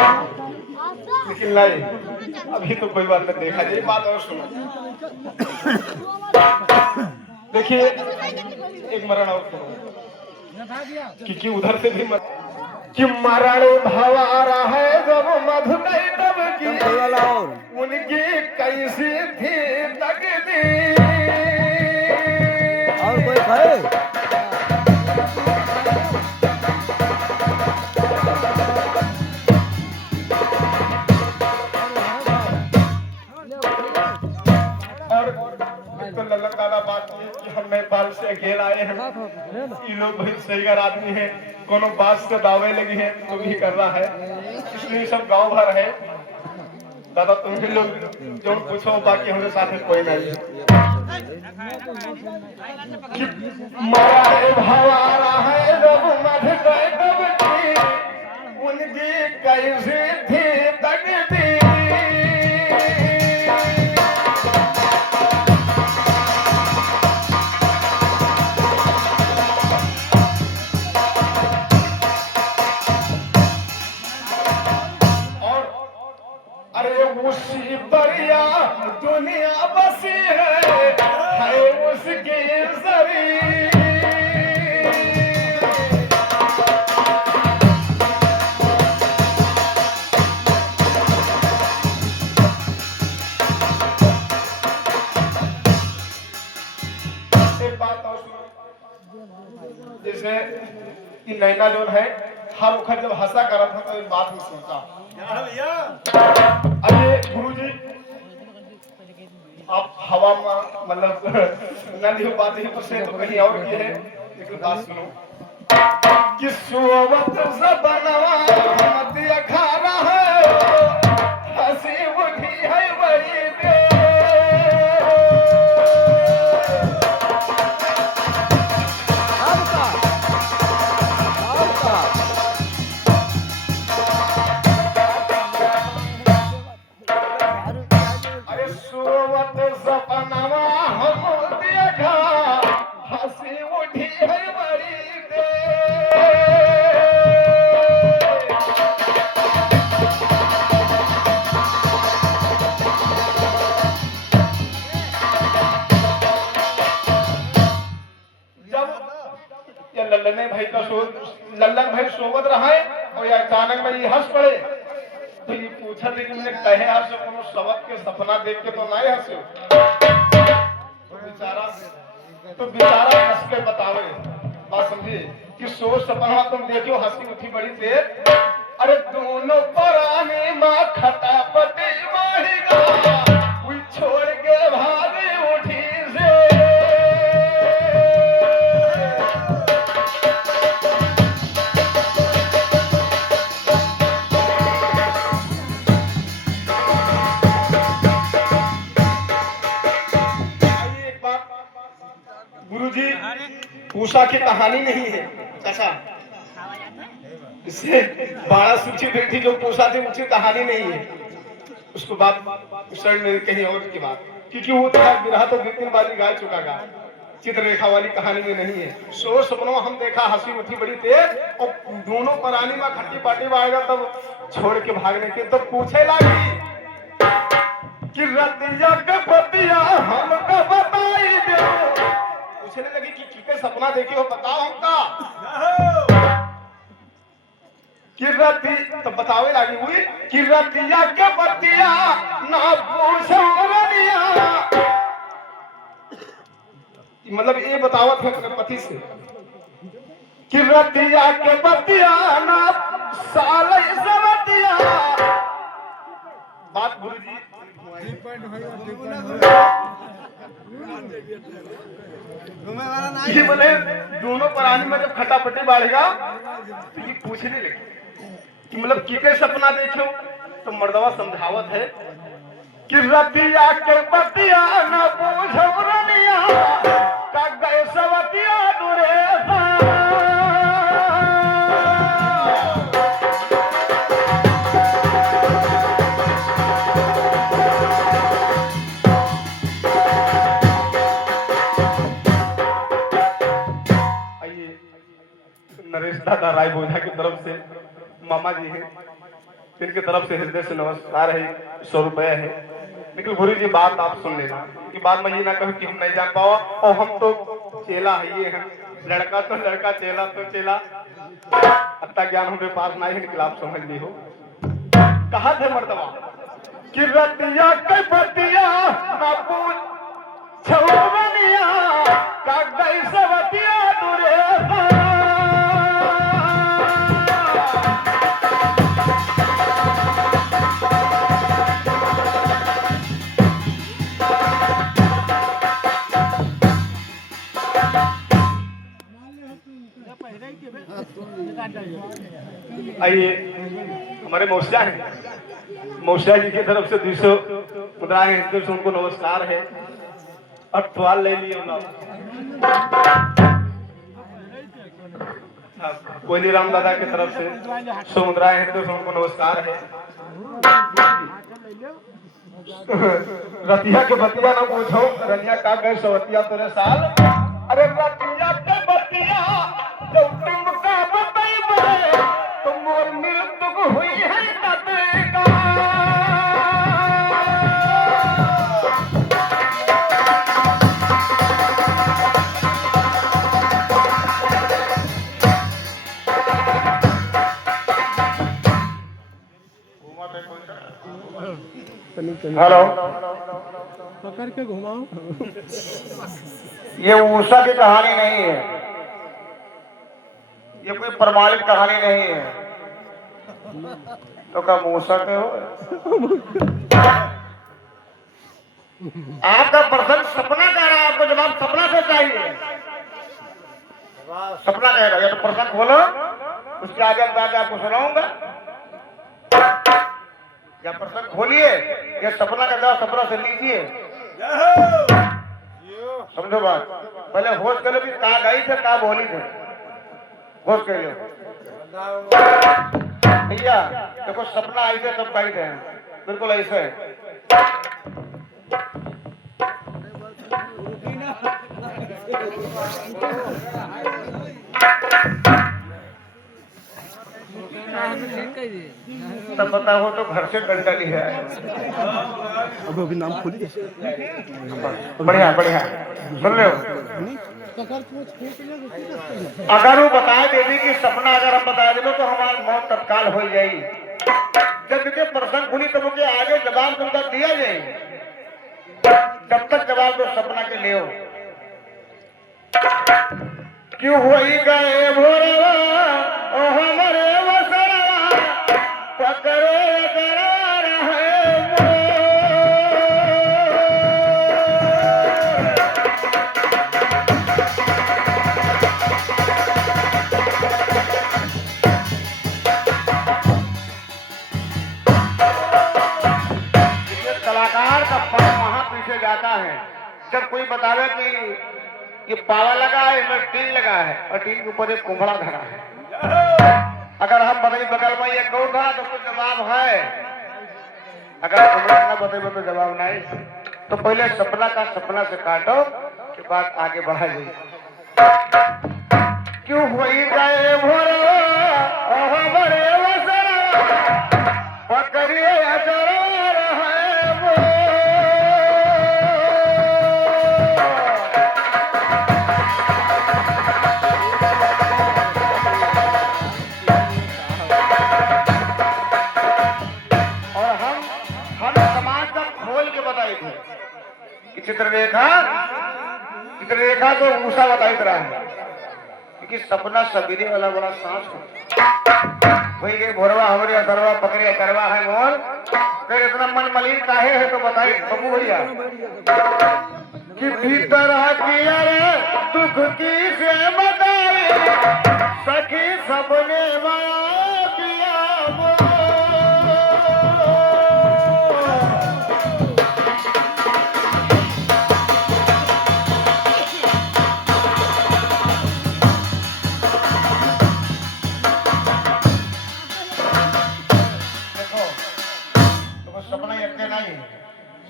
लेकिन नहीं, अभी तो कोई बात नहीं, देखा जाए। बात और सुनो, देखिए एक मरण और सुनो कि उधर से भी कि मरण भवारा है जब मधुकैटभ की, उनकी कैसी थी तकदीर। और कोई है? तो लल्लन दादा बात की कि हम नेपाल से अकेले आए हैं, ये लोग बहुत सहीगर आदमी है, कोनो बात से दावे लगी है तो भी कर रहा है, इसलिए सब गांव भर है। दादा तुम भी लोग जो पूछो, बाकी हमारे साथ में कोई नहीं है। मरा है भवारा है जब मधुकैटभ की, उनकी कैसी थी तकदीर। अरे उसी दरिया दुनिया बसी है उसकी जरी। एक बात और सुनो, जैसे कि नैना जो है हर वक्त जब हंसा करा था तो एक बात में सोचा, अरे गुरुजी आप हवा में मतलब न लिख पाते हैं उससे तो कहीं और की है, लेकिन बात सुनो कि सोवत सबनवा मत अखारा है, हंसी उठी है वही दे। अरे सोवत सपनवा हम देखा, हंसी उठी है बड़ी दे। जब ये लल्लन भाई का लल्लन भाई सोवत रहा है और ये अचानक में ये हंस पड़े, तो ये पूछा लेकिन मैंने कहे हंस कोनो सबक के सपना देख के तो नहीं हंसे। तो बेचारा हंस के बतावे, बात समझी कि सोच सपना तुम देखो हंसी उठी बड़ी देर। अरे दोनों पराने माँ खटापटी माहिगा, कोई छोड़ के भागे उठी से। गुरुजी उषा की कहानी नहीं है चाचा, इससे बारह सूची बैठी जो पूछा थी उसकी कहानी नहीं है, उसको बात कहीं और की बात, क्योंकि वो विरह तो 2-3 बार गा चुका गा, चित्ररेखा वाली कहानी में नहीं है। सो सपनों हम देखा हंसी उठी बड़ी तेज और दोनों परानी में खट्टी पाटी बाएगा तब छोड़ के भागने के, तो पूछे लगी कि रतिया के पतिया हमको बताई दो। पूछने लगी कि सपना देखे हो बताओ हमका। कि रति तो बतावे लगी हुई कि रतिया के पतिया ना पूछो रनिया, मतलब ये बतावत है अपने पति से कि रतिया के पतिया ना साल सवतिया। बात गुरुजी ये बोले दोनों प्राणी में जब खटापटी बढ़ेगा तो ये पूछने लगे कि मतलब किके सपना देखो, तो मर्दवा समझावत है कि रतिया के पतिया न पूछो रनिया, का गए सवतिया दुरे नरेश दादा राय बोझा की तरफ से मामा जी हैं, इनकी तरफ से हृदय से नमस्कार है, 100 रुपए है। लेकिन गुरु जी बात आप सुन लेना, कि बात मैं ये ना कहूँ कि हम नहीं जान पाओ, और हम तो चेला है, ये है लड़का तो लड़का, चेला तो चेला, अत्ता ज्ञान हमारे पास नहीं है, लेकिन आप समझ ली हो। कहा थे मर्दवा कि रतिया के बतिया ना पूछ छवनिया का गई सवतिया दुरे आइए हमारे मौसिया हैं, मौसिया जी की तरफ से 200 मुद्राएं हैं, से उनको नमस्कार है। और सवाल ले लिए ना कोयली राम दादा की तरफ से 100 मुद्राएं हैं, तो उनको नमस्कार है। रतिया के बतिया ना पूछो, रतिया का गए सवतिया तेरे साल, अरे रतिया के बतिया जो तुम का बताइए तो मोर मृत्यु हुई है कतेका। हेलो, पकड़ के घुमाओ। ये उषा की कहानी नहीं है, ये कोई प्रमाणित कहानी नहीं है। तो क्या मूसा के हो? आपका प्रश्न सपना कह रहा है, आपको जवाब सपना से चाहिए। सपना कह रहा है, या तो प्रश्न खोलो, उसके आगे अंदाज आपको सुनाऊंगा, या प्रश्न खोलिए, या सपना का जवाब सपना से लीजिए। समझो बात, पहले होश कर लो कि कहा गई थे, कहा बोली थे, होश कर लो भैया। देखो सपना ऐसे सब कही थे, बिल्कुल ऐसे तब पता हो तो घर से डंडा लिया है। अब अभी नाम खोलिए। बढ़िया बढ़िया, सुन रहे हो? अगर वो बताए देवी कि सपना अगर हम बता दे तो हमारी मौत तत्काल हो जाएगी। जब मुझे प्रसंग खुली तो मुझे आगे जवाब तुमका दिया जाएगी, जब तक जवाब तो सपना के ले हो। क्यों हो गए भोरवा ओ हमारे वसरवा पकड़े करार है कलाकार का फल वहां पीछे जाता है जब कोई बतावे कि ये पावा लगा है, इसमें टीन लगा है, और टीन के ऊपर एक कुम्भड़ा धरा है। अगर हम बताइए बगल में ये गौर धरा तो कुछ जवाब है, अगर कुम्भड़ा ना बताइए तो जवाब नहीं। तो पहले सपना का सपना से काटो, के बाद आगे बढ़ा जाइए। क्यों हुई गए भोरे बड़े पकड़िए चित्ररेखा को ऊषा बताई रहा है, क्योंकि सपना सबीरे वाला बड़ा सांस है। वही के भोरवा हमारे अतरवा पकड़े अतरवा है मोर, फिर इतना मन मलिन काहे है तो बताइए बबू भैया। कि भीतर किया रे दुख की से बताए सखी सबने दिया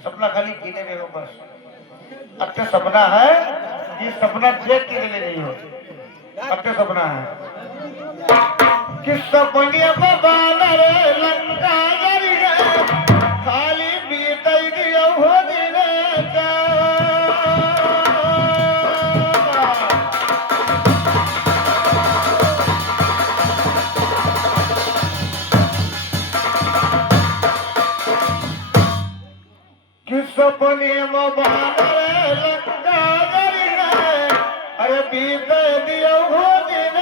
सपना खाली जीने में हो बस। अच्छा सपना है, ये सपना देख के लिए नहीं हो। अच्छा सपना है कि सपने में बानर लंका सपने में बानर लंका जरिए अरे बीत दियो हो दिन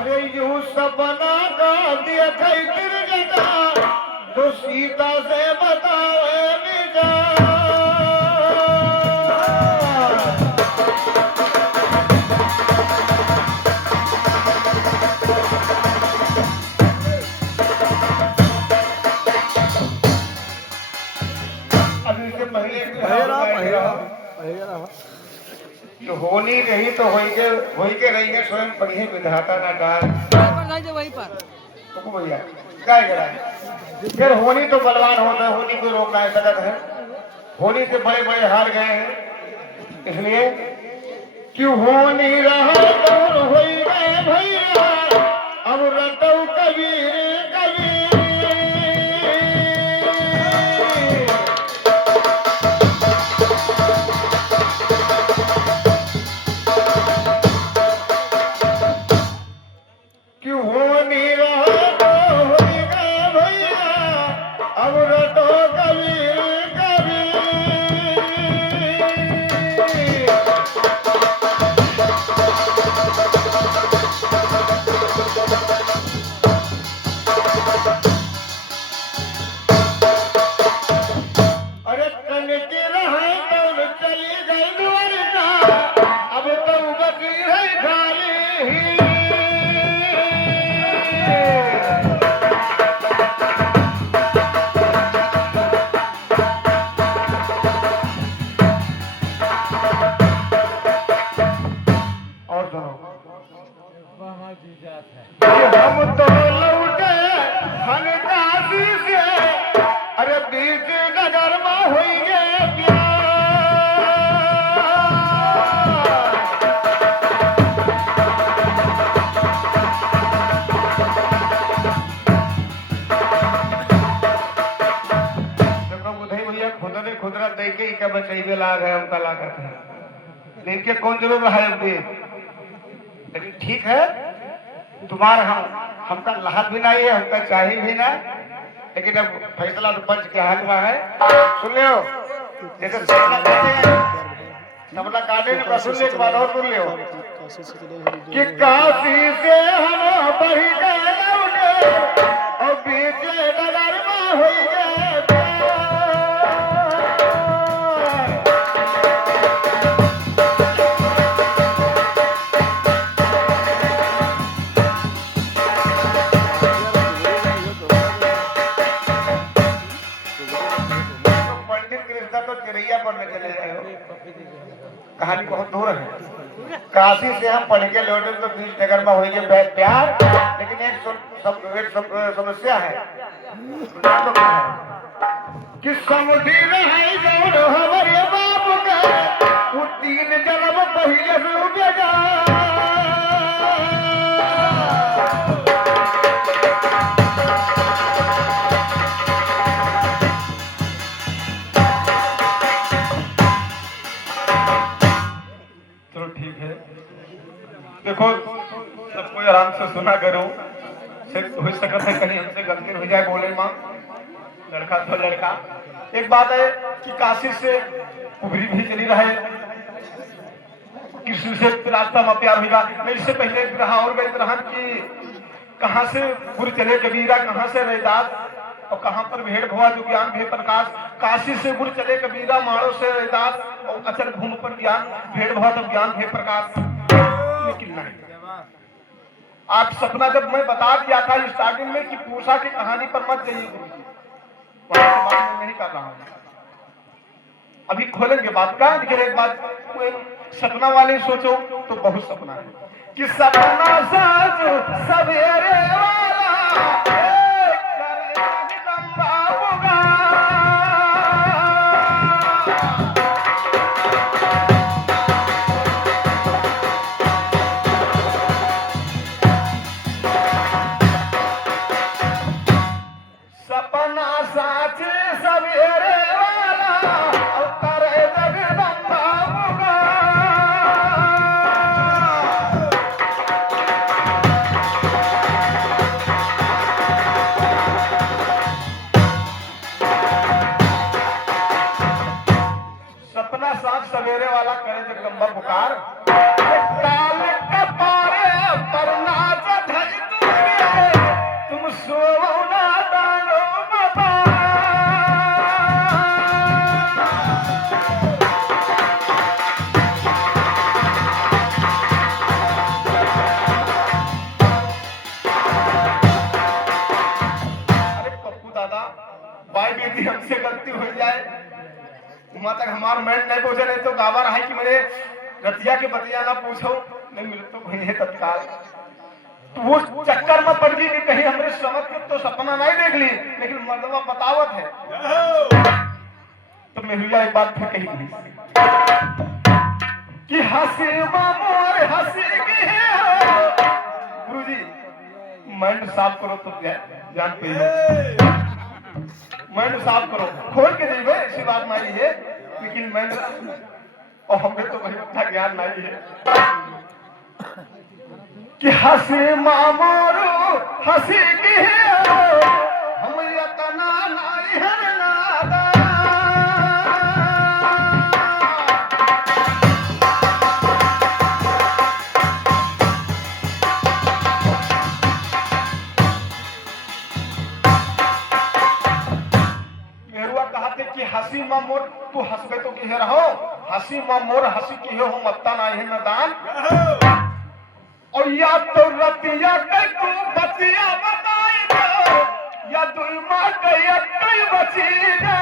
अरे यूं सपना का देखै तिरगटा जो सीता से बतावे विचार अब इससे पहले जो होनी रही तो होई के रही है स्वयं पढ़िए विधाता ना डाल वहीं पर तो भैया क्या करा फिर होनी तो बलवान होता है होनी को रोकना है सदत है होनी से बड़े बड़े हार गए हैं इसलिए क्यों होनी रहा तो होई गए भैया अब रटौ कबीर कबीर क्यों होनी रहा तो होई गए भैया अब रटो कबीर कबीर अरे कन के रहा तो चली गई द्वारिका अब तो बची है खाली और सुनो हम तो लौटे हनकासी से अरे बीच नगर में हुई गे प्यार देखो बुधई भैया खुदरे खुदरा दे के इका बचैबे लाग है उनका लागत है लेके कौन जरूर रहा है लेकिन ठीक है तुम्हारा हमका लाहत भी नहीं है हमका चाहिए भी ना लेकिन अब फैसला तो पंच के हाथ में है सुन लियो जैसे सबला काटे ने सुन ले एक बात और सुन लियो कि काशी से हम बढ़ गए लौटे और बीच नगर में हुई गए प्यार। पंडित कृष्णा तो चिड़ैया पढ़ने चले गए हो कहानी बहुत दूर है काशी से हम पढ़ के लौटे तो बीच नगर में होगी प्यार लेकिन एक समस्या है कि समुद्री है जो हमारे बाप का वो 3 जन्म पहले डूब गया चलो ठीक है देखो सबको आराम से सुना करो सिर्फ हो सकता है कहीं हमसे गलती हो जाए बोले माँ लड़का तो लड़का एक बात है कि काशी से उभरी भी चली रहे कृष्ण से रास्ता में प्यार होगा मैं इससे पहले रहा और गई रहा कि कहाँ से गुरु चले कबीरा कहाँ से रैदास और कहाँ पर भेड़ भवा जो ज्ञान भे प्रकाश काशी से गुरु चले कबीरा माड़ो से रैदास और अचल भूमि पर ज्ञान भेड़ भवा तो ज्ञान भे प्रकाश लेकिन नहीं आप सपना जब मैं बता दिया था स्टार्टिंग में कि पूषा की कहानी पर मत जाइए गुरु जी वहां से बात मैं नहीं कर रहा हूं अभी खोलेंगे बात का लेकिन एक बात कोई सपना वाले सोचो तो बहुत सपना है कि सपना साजो सवेरे वाला सपना साचे सवेरे वाला सवेरे वाला करे जगदम्बा पुकार काल कपारे पर नाच धज तुम सोवो ना दानो बाबा। अरे पप्पू दादा भाई बेटी हमसे गलती हो जाए वहां तक हमारा मैंड नहीं पहुंचे नहीं तो गावा रहा है कि मैंने रतिया के बतिया ना पूछो नहीं मिले तो भैया तत्काल तो वो चक्कर में पड़ गई कि कहीं हमने समझ के तो सपना नहीं देख ली लेकिन मर्दवा बतावत है तो मेहुआ एक बात फिर कही कि हंसी मोर हंसी की गुरुजी माइंड साफ करो तो जान पे माइंड साफ करो खोल के देवे ऐसी बात नहीं है लेकिन माइंड और हमें तो भाई उतना ज्ञान नहीं है कि हंसी मामोरो हंसी की हम यतना नहीं है नादा। कि हंसी मा मोर तू हंसबे तो कहे रहो हंसी मा मोर हंसी कहे हो मत्ता नहीं है नदान और या तो रतिया के तू बतिया बताई दो या तू मां के कई बची जा।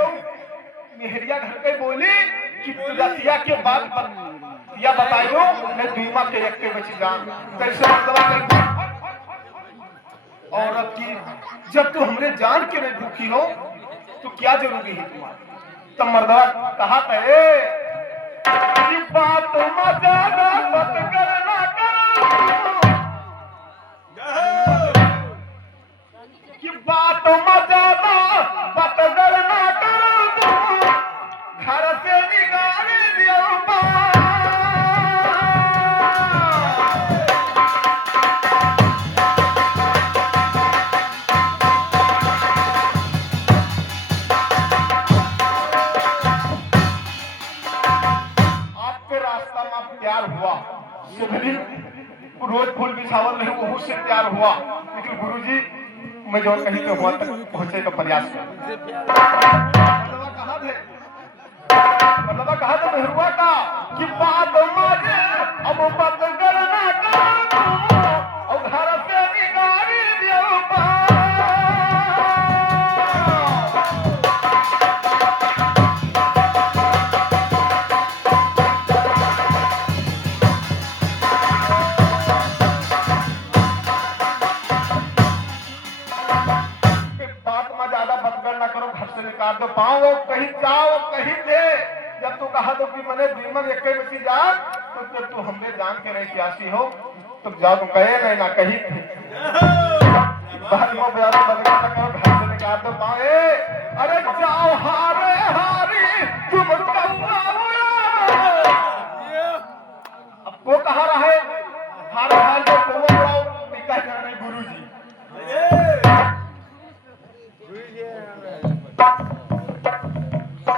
मेहरिया घर के बोली कि रतिया के बाद या बताइयो मैं बीमा के एक के बची जान कैसे औरत की जब तू हमरे जान के नहीं दुखी हो तो क्या जरूरी है तुम्हारा तब मर्दवा कहा थे कि बात मजा मत करना कि बात मजा मत करना घर से निकाली दियो आपके रास्ता में प्यार हुआ रोज फूल बिछावल नहीं वो से प्यार हुआ लेकिन गुरुजी मैं जो कहीं पे हुआ तक पहुंचे का प्रयास कहा थे मतलब कहा था मेहरुआ का कि बात माजे अब बात करना और घर से निकाली दियो बात में ज्यादा बदगड़ ना करो घर से निकाल दो पाओ कहीं जाओ कहीं दे जब तू कहा तो कि मैंने दीमक एक बची जा तो जब तू हमने जान के नहीं प्यासी हो तो जाओ तुम कहे नहीं ना कहीं बाद में ज्यादा बदगड़ ना करो घर से निकाल दो पाओ अरे जाओ हारे हारी तुम अब वो कहा रहे हारे हार जो को बुलाओ निकाल जाने गुरुजी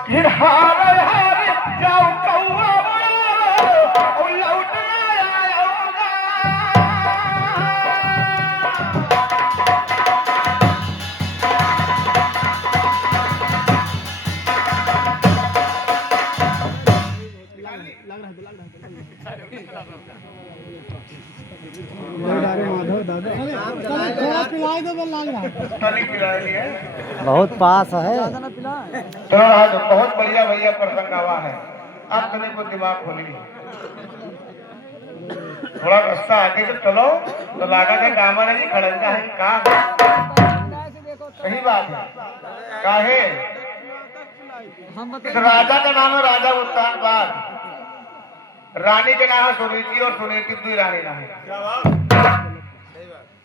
फिर हारे हारे जाओ कौआ और लौट आयोगा बहुत पास है बहुत बढ़िया भैया प्रसंग आवा है आप कभी को दिमाग खोलिए थोड़ा रास्ता आगे जब चलो तो लागा है गामा नहीं खड़ंगा है का सही बात है काहे इस राजा का नाम है राजा उत्तानपाद रानी के नाम है सुनीति और सुनीति दुई रानी नाम है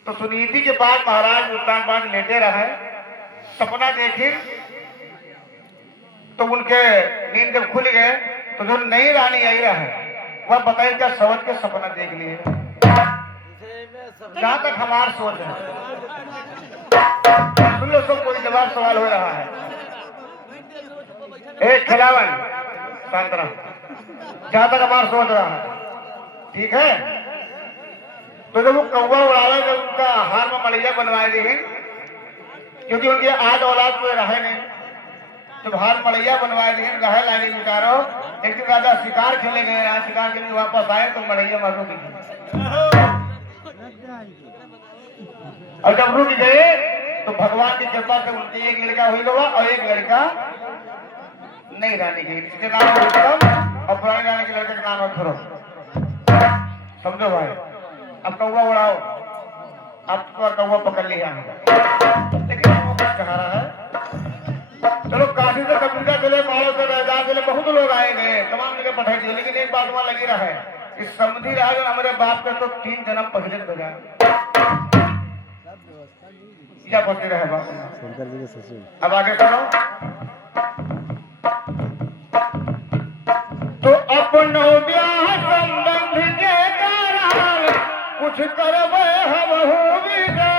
तो सुनीति के बाद महाराज उत्तानपाद लेटे रहे सपना देखी तो उनके नींद जब खुल गए तो जो नई रानी आई है वह बताइए क्या सवत के सपना देख लिए। जहां तक हमार सोच है सुन लो, सब कोई जवाब सवाल हो रहा है। एक खिलावन शांतरा, जहां तक हमार सोच रहा है ठीक है। तो जब वो कौवा उड़ावे जब उनका हार में मलैया बनवाए दी, क्योंकि उनके आज औलाद कोई रहे नहीं, जब हार मलैया बनवाए दी रहे लानी बेचारो, एक दिन राजा शिकार खेले गए, यहाँ शिकार खेलने वापस आए तो मलैया मर रुक गई। और जब रुक गए तो भगवान की कृपा से उनकी एक लड़का हुई लोगा और एक लड़का नई रानी की, जिसके नाम है उत्तम और पुरानी रानी के लड़के का नाम है खरो। समझो भाई, अब कौवा उड़ाओ, अब तो कौवा पकड़ लिया लेकिन वो कुछ कहा रहा है। चलो काशी से कबीरा चले, पहाड़ों से रजा चले, बहुत लोग आए गए, तमाम जगह पठाई थी, लेकिन एक बात वहां लगी रहा है कि समझी रहा जो हमारे बाप के तो 3 जन्म पहले हो जाए क्या पहुंचे रहे बाप। शंकर जी के ससुर। अब आगे सुनो। तो अपनो ब्याह संबंध के कारण कुछ करवे हम हो विदा।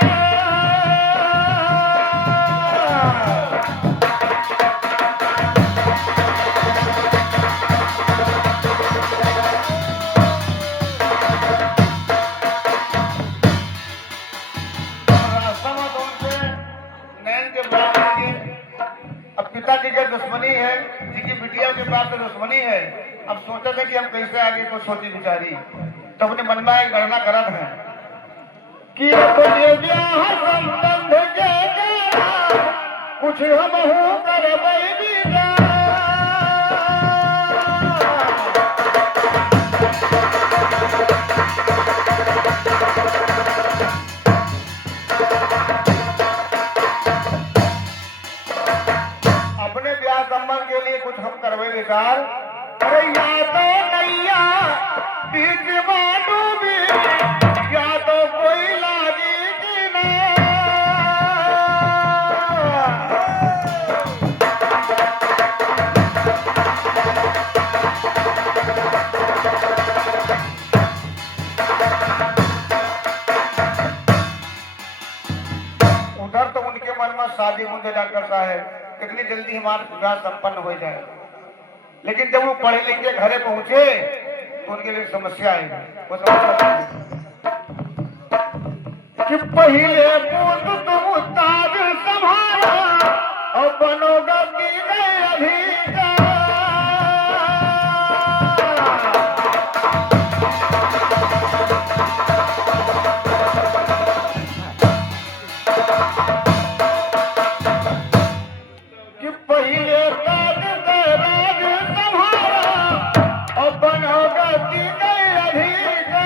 अब पिताजी की दुश्मनी है, जी की बिटिया के पास दुश्मनी है। अब सोचा था कि हम कैसे आगे को सोची विचारी, तो अपने मन में एक गणना करत है कि अपने ब्याह संबंध के कारण कुछ हम हो करबै विदा। अपने ब्याह संबंध के लिए कुछ हम करवे विचार। अरे या तो नैया बीच में डूबी, या तो कोई लागी किनारा। उधर तो उनके मन में शादी मुझे करता है कितनी जल्दी हमारा विवाह संपन्न हो जाए, लेकिन जब वो पढ़े लिखे घरे पहुंचे तो उनके लिए समस्या आएगी। वो समस्या कि पहले पूत तुम ताज संभाला और बनोगा की गए अधिकार। कि पहले ताज का राज संभाला और बनोगा की गए अधिकार।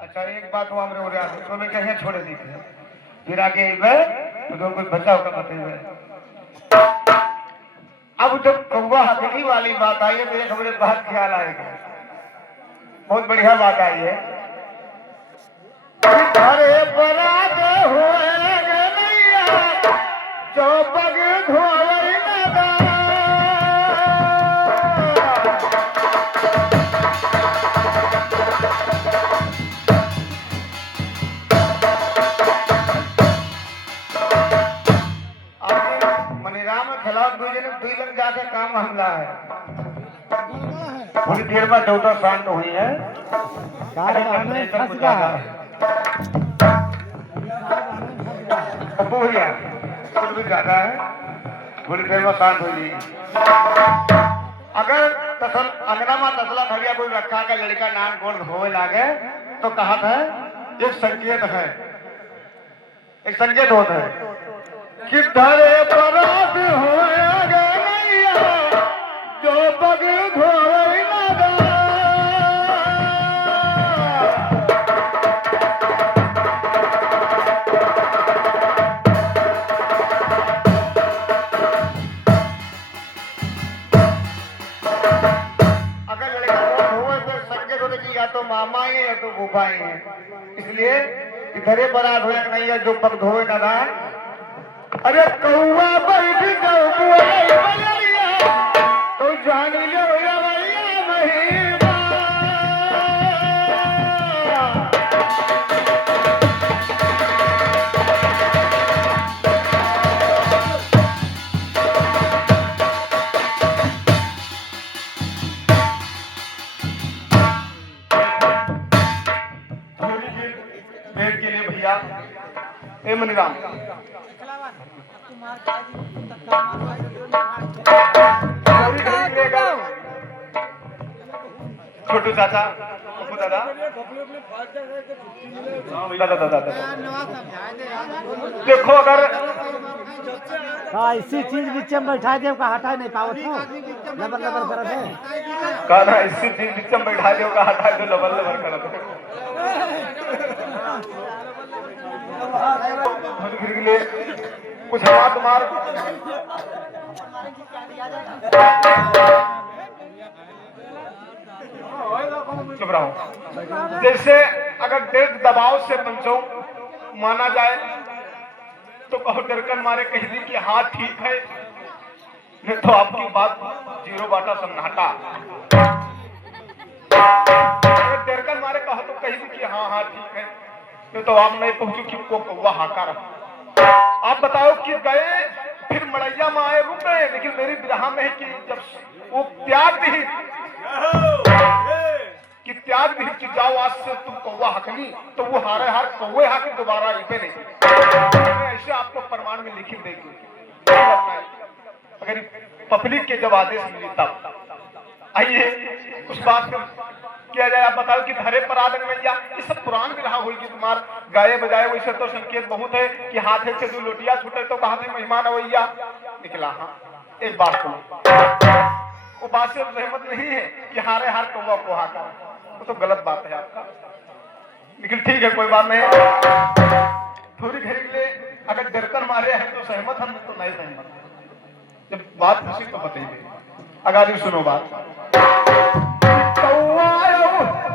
अच्छा एक बात वो हमरे हो रहा है तो मैं कहीं छोड़े दी थे, फिर आगे तो कुछ बचाव का बताइए। अब जब कौवा हथेली वाली बात आई है तो एक हमारे बात ख्याल आएगा, बहुत बढ़िया बात आई है। घरे बरात हुए गैया चौपग धोवई नदा। मनीराम में खिलाफ दुई लग जाके काम हमला है। थोड़ी देर में 14 शांत हुई है। भैया कुछ भी ज्यादा है, थोड़ी देर में शांत हो जाएगी। अगर तसल अंगना में तसला भरिया कोई रखा का लड़का नाम गोल होए लागे तो कहा था एक संकेत है, एक संकेत होता है। कि धरे परात होया गैया जो पग धोई लगा अगर लड़का धोए तो संकेत होते कि या तो मामा ही है या तो फूफा ही है, इसलिए कि धरे परात होया गैया जो पग धोए लगा। अरे कौआ बैठ जाओ बुआइया तो जान लियो या भैया महिमा थोड़ी देर के लिए भैया ए मनीराम छोटू चाचा पप्पू दादा दादा दादा दादा देखो अगर हाँ इसी चीज बीच में बैठा दे का हटा नहीं पावत हो लबर लबर करत है कहना इसी चीज बीच में बैठा दे होगा हटा दो लबर लबर कर दो फिर के लिए कुछ हवा तुम्हार चुप रहो। जैसे अगर डेढ़ दबाव से पंचों माना जाए तो कहो डरकन मारे कह दी कि हाँ ठीक है, नहीं तो आपकी बात जीरो बाटा सन्नाटा। अगर डरकन मारे कहो तो कह दी कि हाँ हाँ ठीक है, नहीं तो आप नहीं पहुंचू कि को कौवा हाका रहा। आप बताओ कि गए फिर मड़ैया में आए रुक गए, लेकिन मेरी विरहा में है कि जब वो त्याग दी कि त्याग भी कि जाओ आज से तुम कौवा हकनी तो वो हारे हार कौवे हाके दोबारा इबे नहीं। मैं ऐसे आपको प्रमाण में लिखी देगी अगर पब्लिक के जब आदेश मिली तब। आइए उस बात को किया जाए। आप बताओ कि धरे पर आदन मैया ये सब पुराण भी रहा होगी तुम्हार गाये बजाए वैसे तो संकेत बहुत है कि हाथ से दो लोटिया छूटे तो कहा से मेहमान अवैया निकला। हाँ एक बात सुनो, वो बात से सहमत नहीं है कि हारे हार कौवा को हाका, वो तो गलत बात है आपका, लेकिन ठीक है कोई बात नहीं। थोड़ी घड़ी के लिए अगर डरकर मारे हैं तो सहमत हम तो नहीं सहमत। जब बात खुशी तो बताइए अगर सुनो बात।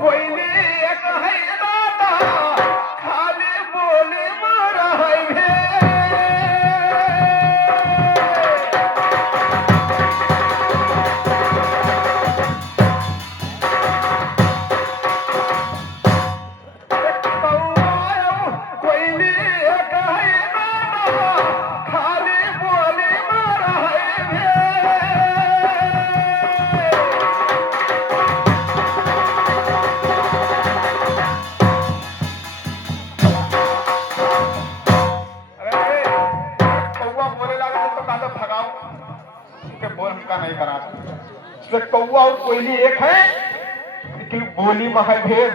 कोई खाली बोले मारा है नहीं करा। कौवा और कोयली एक है लेकिन बोली में है भेद।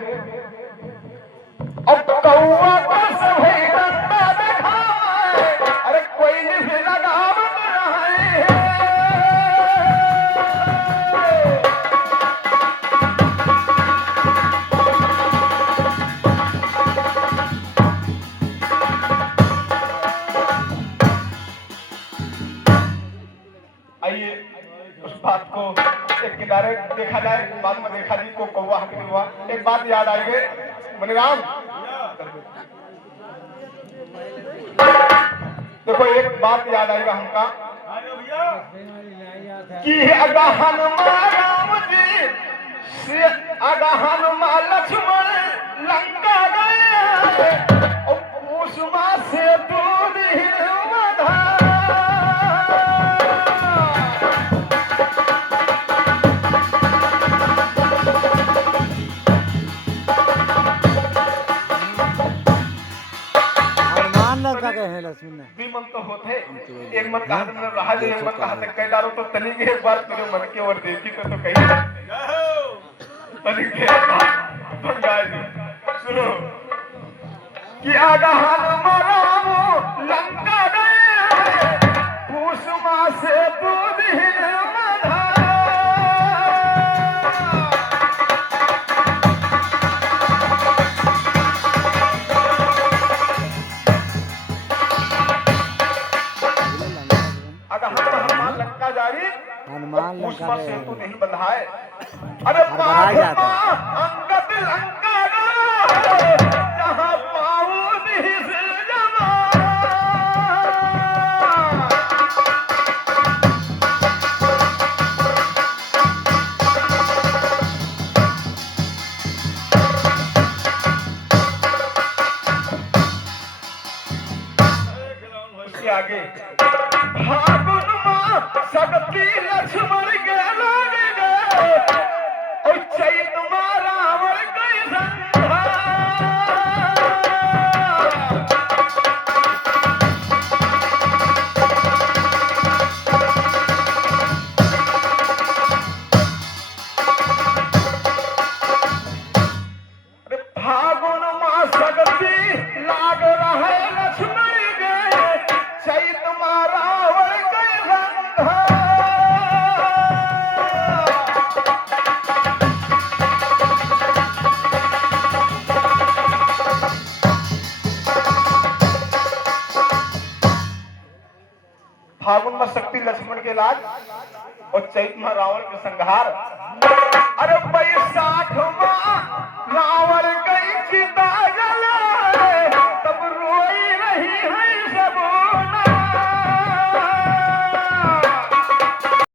अब कौवा को सभी रंगा देखा, अरे कोयली भी लगावत रहे हैं। आइए उस बात को एक किनारे देखा जाए, बाद में देखा जी को कौवा हक हुआ। एक बात याद आई गई मनीराम, देखो एक बात याद आएगा हमका कि अगहन राम जी से अगहन लक्ष्मण लंका गए और कुसुमा से दूध मधा। मन तो होते एक मन कहा तुमने रहा जो एक मन कहा तक कह डालो तो तली के एक बार तुझे मन के और देखी तो कहीं तली के बंगाई सुनो कि आगहन राम लंका गए से तू दिन बंधा हनुमान लंका जारी हनुमान लंका पुष्पा में सेतु नहीं बंधा है। अरे बढ़ाया जाता है। अंगद लंका गया, जहाँ पाऊँ निज जमा। उसके आगे फागुन माँ सकती लक्ष्मण के लाग गए, और चैत माँ रावण के संघा। अरे फागुन माँ सकती लाग रहे लक्ष्मण के, चैत माँ रावण के संघा। फागुन में शक्ति लक्ष्मण के लाज और चैत में रावण के संहार। अरे